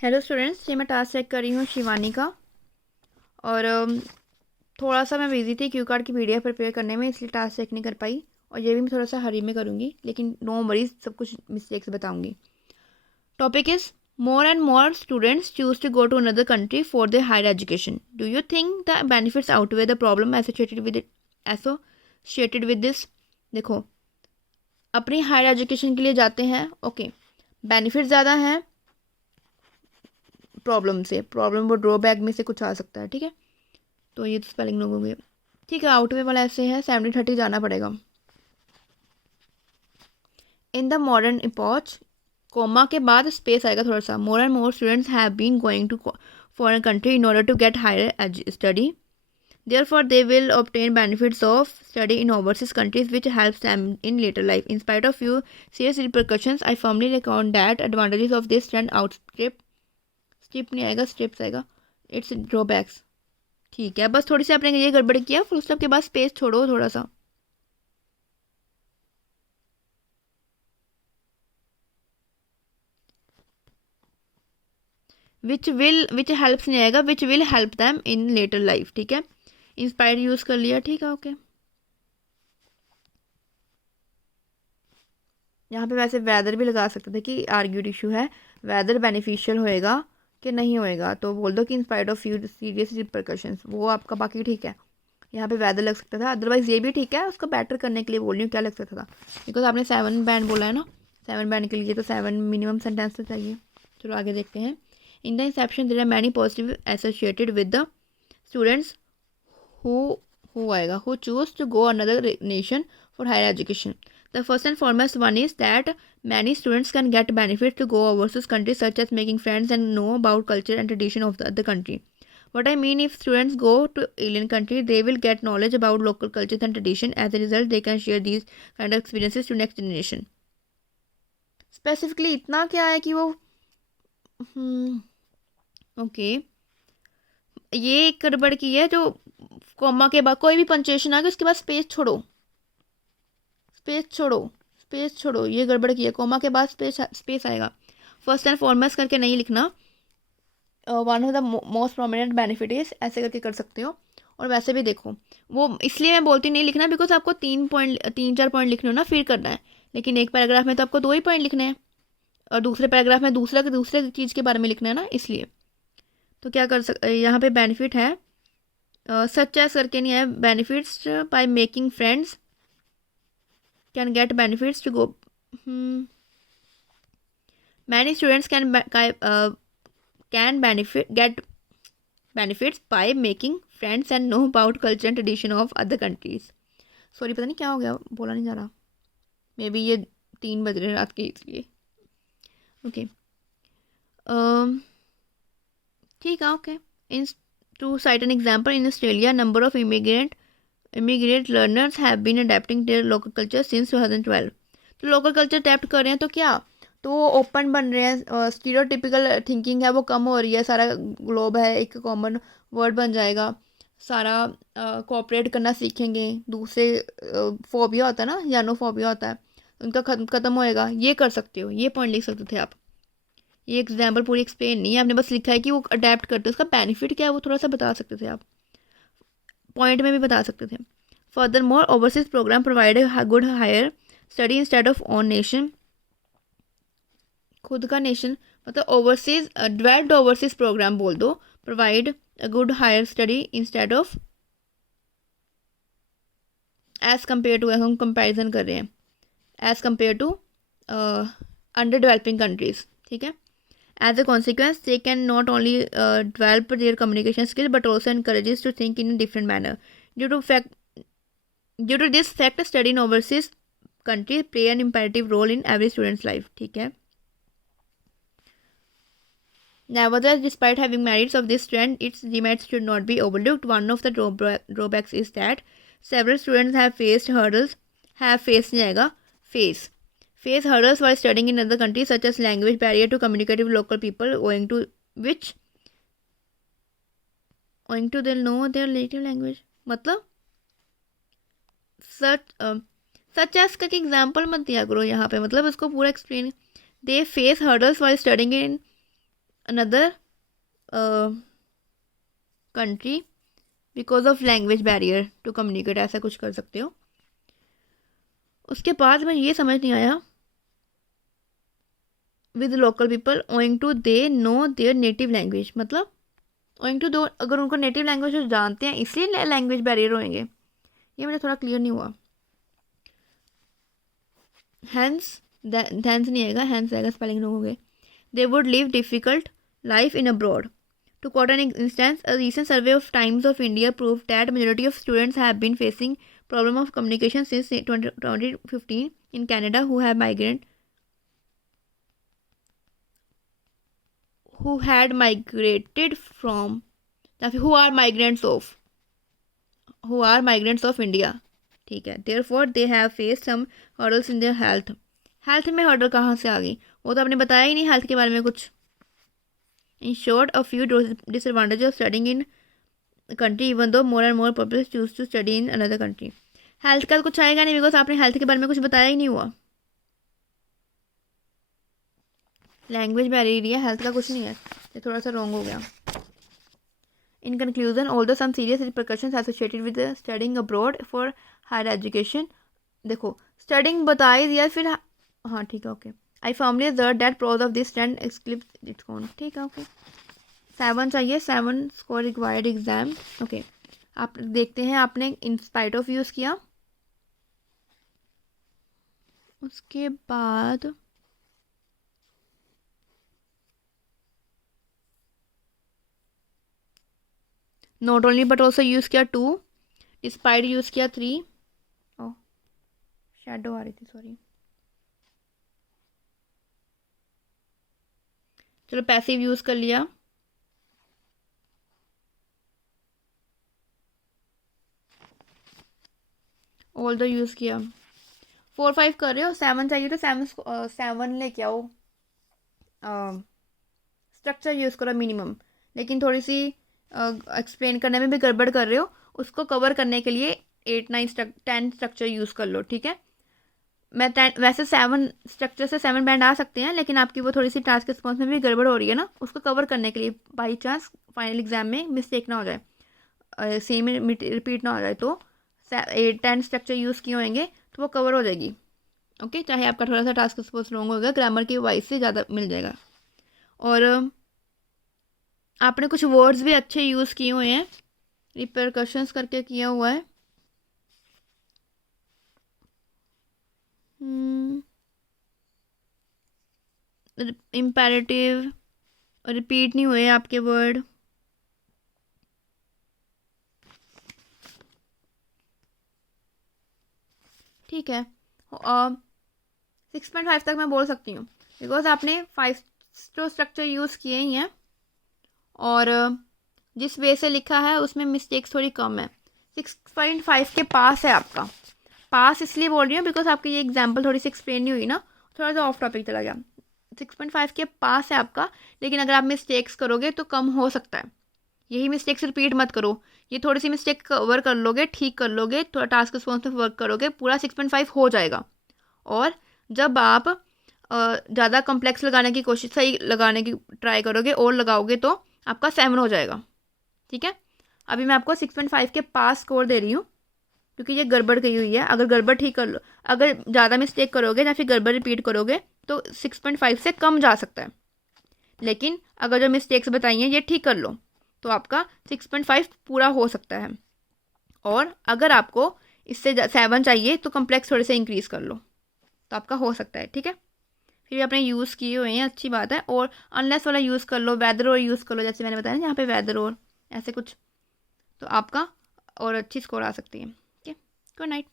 Hello students, ये मैं task check कर रही हूँ शिवानी का। और थोड़ा सा मैं बिजी थी क्यू कार्ड की पीडीएफ प्रिपेयर करने में, इसलिए टास्क चेक नहीं कर पाई। और ये भी मैं थोड़ा सा हरी में करूँगी, लेकिन नो वरीज, सब कुछ मिस्टेक्स बताऊँगी। Topic is more and more students choose to go to another country for their higher education. Do you think the benefits outweigh the problem associated with this? देखो, अपनी हायर एजुकेशन के लिए जाते हैं, okay, benefit ज़्यादा हैं problem से। Problem वो ड्रॉबैक में से कुछ आ सकता है, ठीक है। तो ये तो स्पेलिंग लोग हो गए। ठीक है, आउटवे वाला ऐसे है, 70-30 जाना पड़ेगा। In the modern epoch, comma के बाद स्पेस आएगा थोड़ा सा। More and more students have been going to foreign country in order to get higher study. Therefore, they will obtain benefits of study in overseas countries, which helps them in later life. In spite of few serious repercussions, I firmly recount that advantages of this trend outstrip नहीं आएगा, strips आएगा, its drawbacks। ठीक है, बस थोड़ी सी आपने ये गड़बड़ किया, फिर उसके बाद स्पेस छोड़ो थोड़ा सा। विच हेल्प्स नहीं आएगा, which will help them in later life. ठीक है, इंस्पायर यूज कर लिया, ठीक है, ओके। यहाँ पे वैसे वेदर भी लगा सकते थे कि आर्ग्यूड इशू है, वेदर बेनिफिशियल होएगा कि नहीं होएगा, तो बोल दो कि इंस्पायर्ड ऑफ सीरियस रिपरकशंस, वो आपका बाकी ठीक है। यहाँ पे वेदर लग सकता था, अदरवाइज ये भी ठीक है। उसको बेटर करने के लिए बोल रही हूँ क्या लग सकता था, बिकॉज आपने 7 बैंड बोला है ना, 7 बैंड के लिए तो 7 मिनिमम सेंटेंस तो चाहिए। चलो आगे देखते हैं। In the inception there are many positive associated with the students who आएगा who choose to go another nation for higher education. The first and foremost one is that many students can get benefits to go overseas countries, such as making friends and know about culture and tradition of the other country. What I mean, if students go to alien country, they will get knowledge about local cultures and tradition. As a result, they can share these kind of experiences to next generation. Specifically इतना क्या है कि वो okay, ये एक गड़बड़ की है जो कॉमा के बाद कोई भी पंचुएशन आ गया उसके बाद स्पेस छोड़ो, स्पेस छोड़ो, स्पेस छोड़ो, ये गड़बड़ की है। कॉमा के बाद स्पेस आएगा। फर्स्ट एंड फॉरमोस्ट करके नहीं लिखना, one of the most prominent benefit is, ऐसे करके कर सकते हो। और वैसे भी देखो, वो इसलिए मैं बोलती नहीं लिखना बिकॉज आपको 3-4 पॉइंट लिखने हो ना, फिर करना है। लेकिन एक पैराग्राफ में तो आपको 2 ही पॉइंट लिखने हैं, और दूसरे पैराग्राफ में दूसरे चीज़ के बारे में लिखना है ना, इसलिए। तो क्या कर सक यहाँ पे बेनिफिट है, सच एज करके नहीं है, benefits by making friends can get benefits to go. Many students can get benefits by making friends and know about culture and tradition of other countries. Sorry, पता नहीं क्या हो गया, बोला नहीं जा रहा, मे बी ये 3 बज रहे रात के, इसलिए। ओके, ठीक है, okay. In to cite an example, in Australia number of immigrate learners have been adapting their local culture since 2012। तो लोकल कल्चर अडेप्ट कर रहे हैं तो क्या, तो वो ओपन बन रहे हैं, स्टीरियोटिपिकल थिंकिंग है वो कम हो रही है, सारा ग्लोब है, एक कॉमन वर्ड बन जाएगा, सारा कोऑपरेट करना सीखेंगे। दूसरे फोबिया होता है ना, यानोफोबिया होता है, उनका खत्म होएगा। ये कर सकते हो, ये पॉइंट लिख सकते थे आप। ये एग्जाम्पल पूरी एक्सप्लेन नहीं है, आपने बस लिखा है कि वो अडेप्ट करते हैं, उसका बेनिफिट क्या है वो थोड़ा सा बता सकते थे आप, पॉइंट में भी बता सकते थे। Further more overseas programme provide good higher study instead of on nation, खुद का नेशन मतलब ओवरसीज, डेवलप्ड ओवरसीज प्रोग्राम बोल दो, provide a good higher study instead of, as compare to, हम कंपेरिजन कर रहे हैं, as compare to under developing countries. ठीक है, as a consequence they can not only develop their communication skill but also encourages to think in different manner. Due to this fact study in overseas country play an imperative role in every students life. ठीक है, nevertheless, despite having merits of this trend, its demerits should not be overlooked. One of the drawbacks is that several students have faced hurdles, face hurdles while studying in other countries, such as language barrier to communicate with local people, owing to they know their native language। मतलब such as का example मत दिया करो यहाँ पे, मतलब इसको पूरा explain. They face hurdles while studying in another country because of language barrier to communicate, ऐसा कुछ कर सकते हो। उसके बाद में ये समझ नहीं आया, with local people owing to they know their native language, मतलब ओइंग टू दो, अगर उनको नेटिव लैंग्वेज जानते हैं इसलिए लैंग्वेज बैरियर होंगे, ये मुझे थोड़ा क्लियर नहीं हुआ। हैंस नहीं आएगा, हैंस आएगा, स्पेलिंग रॉन्ग हो गए। They would live difficult life in abroad. To quote an instance, a recent survey of Times of India proved that majority of students have been facing problem of communication since 2015 in Canada who had migrated from, who are migrants of India, ठीक है। Therefore they have faced some hurdles in their health में hurdle कहाँ से आ गई, वो तो आपने बताया ही नहीं हेल्थ के बारे में कुछ। In short, a few disadvantages of studying in a country even though more and more people choose to study in another country. Health का कुछ आएगा नहीं बिकॉज आपने हेल्थ के बारे में कुछ बताया ही नहीं हुआ। लैंग्वेज बैरियर है, हेल्थ का कुछ नहीं है, ये थोड़ा सा रॉन्ग हो गया। In conclusion, although some serious repercussions associated with studying abroad for higher education, देखो स्टडिंग बता ही दिया फिर, हाँ ठीक है okay. I firmly assert that pros of this trend eclipse its cons, ठीक है ओके। 7 चाहिए, 7 स्कोर रिक्वायर्ड एग्जाम, ओके। आप देखते हैं आपने इन स्पाइट ऑफ यूज़ किया, उसके बाद not only but also use किया 2, डिस्पाइट यूज़ किया 3, ओ शैडो आ रही थी सॉरी। चलो पैसिव यूज़ कर लिया, ऑल द यूज़ किया। 4 5 कर रहे हो, 7 चाहिए तो 7 लेके आओ। स्ट्रक्चर यूज़ करो मिनिमम, लेकिन थोड़ी सी एक्सप्लेन करने में भी गड़बड़ कर रहे हो, उसको कवर करने के लिए 8 9 10 स्ट्रक्चर यूज़ कर लो, ठीक है। मैं वैसे 7 स्ट्रक्चर से 7 बैंड आ सकते हैं, लेकिन आपकी वो थोड़ी सी टास्क रिस्पॉन्स में भी गड़बड़ हो रही है ना, उसको कवर करने के लिए बाई चांस फाइनल एग्जाम में मिस्टेक ना हो जाए, सेम रिपीट ना हो जाए, तो 8 10 स्ट्रक्चर यूज़ किए होंगे तो वो कवर हो जाएगी, ओके। चाहे आपका थोड़ा सा टास्क रिस्पॉन्स रॉन्ग होगा, ग्रामर की वाइज से ज़्यादा मिल जाएगा। और आपने कुछ वर्ड्स भी अच्छे यूज़ किए हुए हैं, रिपरकशंस करके किया हुआ है, इम्पेरेटिव, रिपीट नहीं हुए आपके वर्ड, ठीक है। 6.5 तक मैं बोल सकती हूँ बिकॉज आपने 5 स्ट्रक्चर यूज़ किए ही हैं, और जिस वे से लिखा है उसमें मिस्टेक्स थोड़ी कम है। 6.5 के पास है आपका, पास इसलिए बोल रही हूँ बिकॉज आपकी ये एग्जाम्पल थोड़ी सी एक्सप्लेन नहीं हुई ना, थोड़ा सा ऑफ टॉपिक चला गया। 6.5 के पास है आपका, लेकिन अगर आप मिस्टेक्स करोगे तो कम हो सकता है। यही मिस्टेक्स रिपीट मत करो, ये थोड़ी सी मिस्टेक कवर कर लोगे, ठीक कर लोगे, थोड़ा टास्क रिस्पॉन्स में वर्क करोगे, पूरा 6.5 हो जाएगा। और जब आप ज़्यादा कॉम्प्लेक्स लगाने की कोशिश, सही लगाने की ट्राई करोगे और लगाओगे तो आपका 7 हो जाएगा, ठीक है। अभी मैं आपको 6.5 के पास स्कोर दे रही हूँ क्योंकि ये गड़बड़ गई हुई है। अगर गड़बड़ ठीक कर लो, अगर ज़्यादा मिस्टेक करोगे या फिर गड़बड़ रिपीट करोगे तो 6.5 से कम जा सकता है, लेकिन अगर जो मिस्टेक्स बताई हैं ये ठीक कर लो तो आपका 6.5 पूरा हो सकता है। और अगर आपको इससे 7 चाहिए तो कम्प्लेक्स थोड़े से इंक्रीज़ कर लो तो आपका हो सकता है, ठीक है। फिर आपने यूज़ किए हुए हैं, अच्छी बात है। और अनलेस वाला यूज़ कर लो, वेदर और यूज़ कर लो, जैसे मैंने बताया ना यहाँ पे वेदर और ऐसे कुछ, तो आपका और अच्छी स्कोर आ सकती है, ठीक है। Good night.